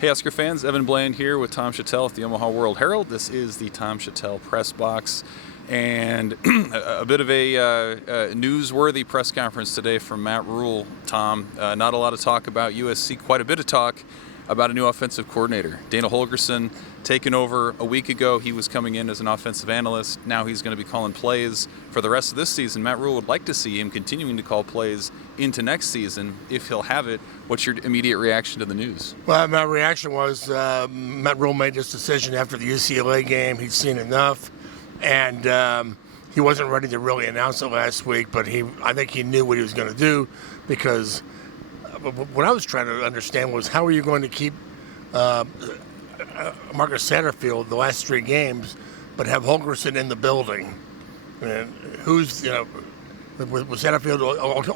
Hey Husker fans, Evan Bland here with Tom Shatel at the Omaha World-Herald. This is the Tom Shatel press box, and a bit of a newsworthy press conference today from Matt Rhule. Tom, not a lot of talk about USC, quite a bit of talk about a new offensive coordinator. Dana Holgorsen taken over a week ago. He was coming in as an offensive analyst. Now he's going to be calling plays for the rest of this season. Matt Rhule would like to see him continuing to call plays into next season if he'll have it. What's your immediate reaction to the news? Well, my reaction was Matt Rhule made this decision after the UCLA game. He'd seen enough, and he wasn't ready to really announce it last week, but I think he knew what he was going to do, because what I was trying to understand was, how are you going to keep Marcus Satterfield the last three games, but have Holgorsen in the building? And who's, with Satterfield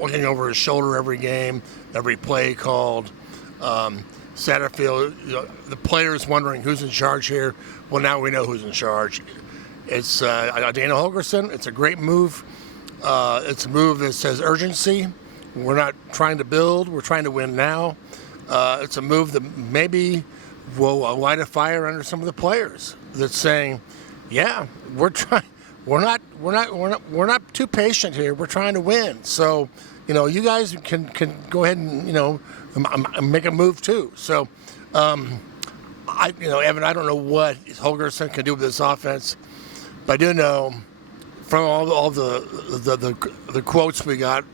looking over his shoulder every game, every play called, Satterfield, the players wondering who's in charge here. Well, now we know who's in charge. It's Dana Holgorsen. It's a great move. It's a move that says urgency. We're not trying to build. We're trying to win now. It's a move that maybe will light a fire under some of the players. That's saying, yeah, we're trying. We're not too patient here. We're trying to win. So, you guys can go ahead and make a move too. So, Evan, I don't know what Holgorsen can do with this offense, but I do know from all the quotes we got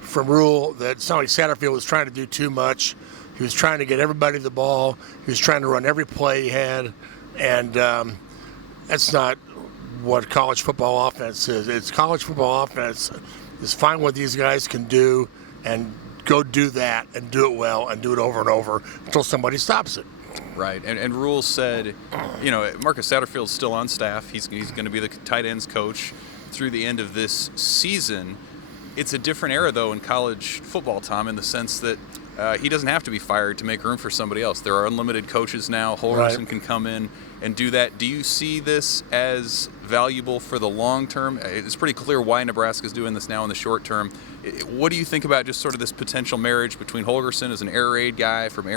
from Rhule that somebody Satterfield was trying to do too much. He was trying to get everybody the ball. He was trying to run every play he had, and that's not what college football offense is. It's college football offense is find what these guys can do and go do that and do it well and do it over and over until somebody stops it. Right, and Rhule said, Marcus Satterfield's still on staff. He's going to be the tight ends coach through the end of this season. It's a different era, though, in college football, Tom, in the sense that he doesn't have to be fired to make room for somebody else. There are unlimited coaches now. Holgorsen can come in and do that. Do you see this as valuable for the long term? It's pretty clear why Nebraska's doing this now in the short term. What do you think about just sort of this potential marriage between Holgorsen as an air raid guy from an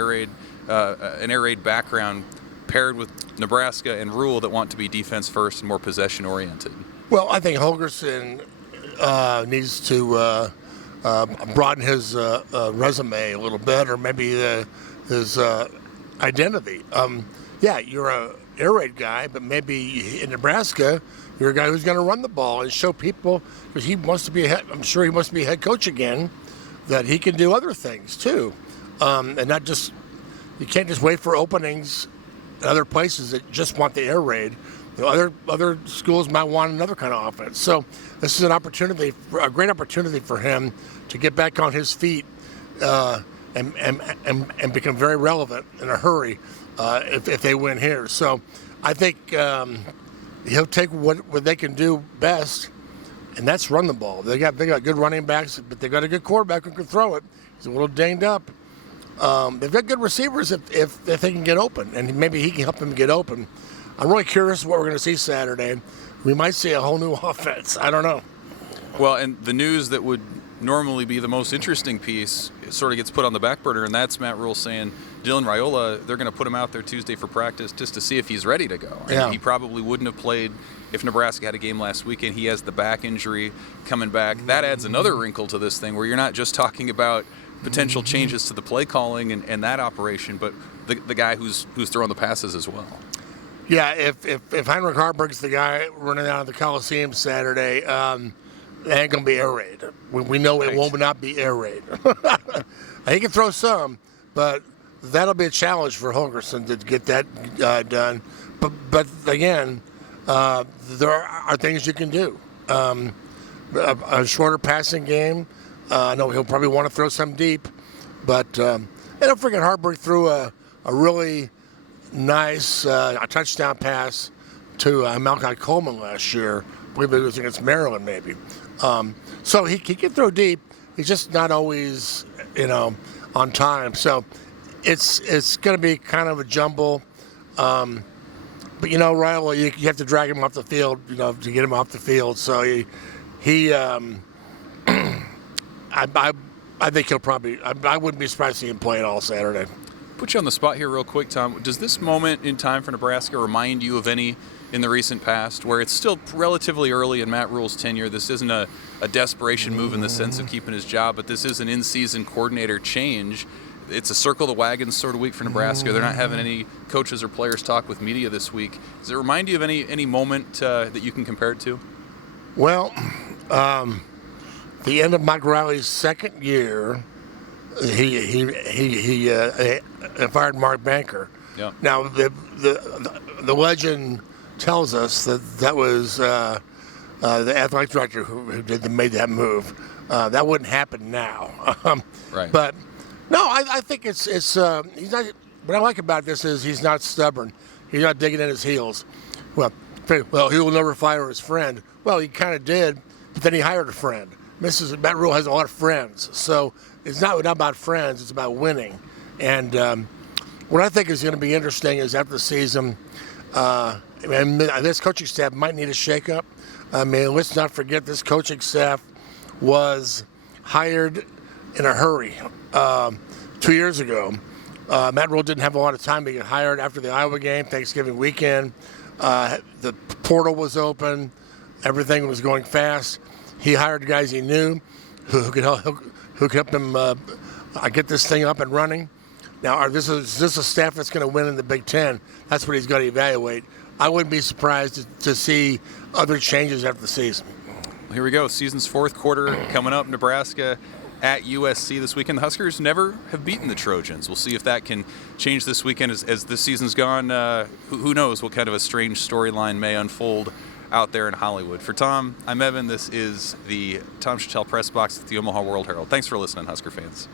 air raid background paired with Nebraska and Rhule that want to be defense first and more possession oriented? Well, I think Holgorsen needs to broaden his resume a little bit, or maybe his identity. Yeah, you're a air raid guy, but maybe in Nebraska, you're a guy who's going to run the ball and show people, because he wants to be I'm sure he wants to be head coach again, that he can do other things too, and not just, you can't just wait for openings in other places that just want the air raid. Other schools might want another kind of offense. So this is a great opportunity for him to get back on his feet and become very relevant in a hurry if they win here. So I think he'll take what they can do best, and that's run the ball. They got good running backs, but they got a good quarterback who can throw it. He's a little dinged up. They've got good receivers if they can get open, and maybe he can help them get open. I'm really curious what we're going to see Saturday. We might see a whole new offense. I don't know. Well, and the news that would normally be the most interesting piece sort of gets put on the back burner, and that's Matt Rhule saying Dylan Raiola, they're going to put him out there Tuesday for practice just to see if he's ready to go. Yeah. He probably wouldn't have played if Nebraska had a game last weekend. He has the back injury coming back. That adds another wrinkle to this thing, where you're not just talking about potential changes to the play calling and that operation, but the guy who's throwing the passes as well. Yeah, if Heinrich Haarberg's the guy running out of the Coliseum Saturday, it ain't going to be air raid. We know it will not be air raid. He can throw some, but that'll be a challenge for Holgorsen to get that done. But again, there are things you can do. A shorter passing game. I know he'll probably want to throw some deep, but and don't forget Haarberg threw a really nice a touchdown pass to Malachi Coleman last year. I believe it was against Maryland, maybe. So he can throw deep. He's just not always, on time. So it's going to be kind of a jumble. But Rhule, you have to drag him off the field, to get him off the field. So he I think he'll probably. I wouldn't be surprised to see him play it all Saturday. Put you on the spot here real quick, Tom. Does this moment in time for Nebraska remind you of any in the recent past where it's still relatively early in Matt Rhule's tenure? This isn't a desperation move in the sense of keeping his job, but this is an in-season coordinator change. It's a circle the wagons sort of week for Nebraska. They're not having any coaches or players talk with media this week. Does it remind you of any moment that you can compare it to? Well, the end of Mike Riley's second year, he fired Mark Banker. Yeah. Now the legend tells us that was the athletic director who made that move. That wouldn't happen now. Right. But no, I think it's he's not. What I like about this is he's not stubborn. He's not digging in his heels. Well, he will never fire his friend. Well, he kind of did, but then he hired a friend. Matt Rhule has a lot of friends, so it's not about friends. It's about winning. And what I think is going to be interesting is after the season, this coaching staff might need a shakeup. I mean, let's not forget this coaching staff was hired in a hurry 2 years ago. Matt Rhule didn't have a lot of time to get hired after the Iowa game, Thanksgiving weekend. The portal was open. Everything was going fast. He hired guys he knew who could help him get this thing up and running. Now, is this a staff that's going to win in the Big Ten? That's what he's got to evaluate. I wouldn't be surprised to see other changes after the season. Here we go. Season's fourth quarter coming up. Nebraska at USC this weekend. The Huskers never have beaten the Trojans. We'll see if that can change this weekend as this season's gone. Who knows what kind of a strange storyline may unfold out there in Hollywood. For Tom, I'm Evan. This is the Tom Shatel Press Box at the Omaha World-Herald. Thanks for listening, Husker fans.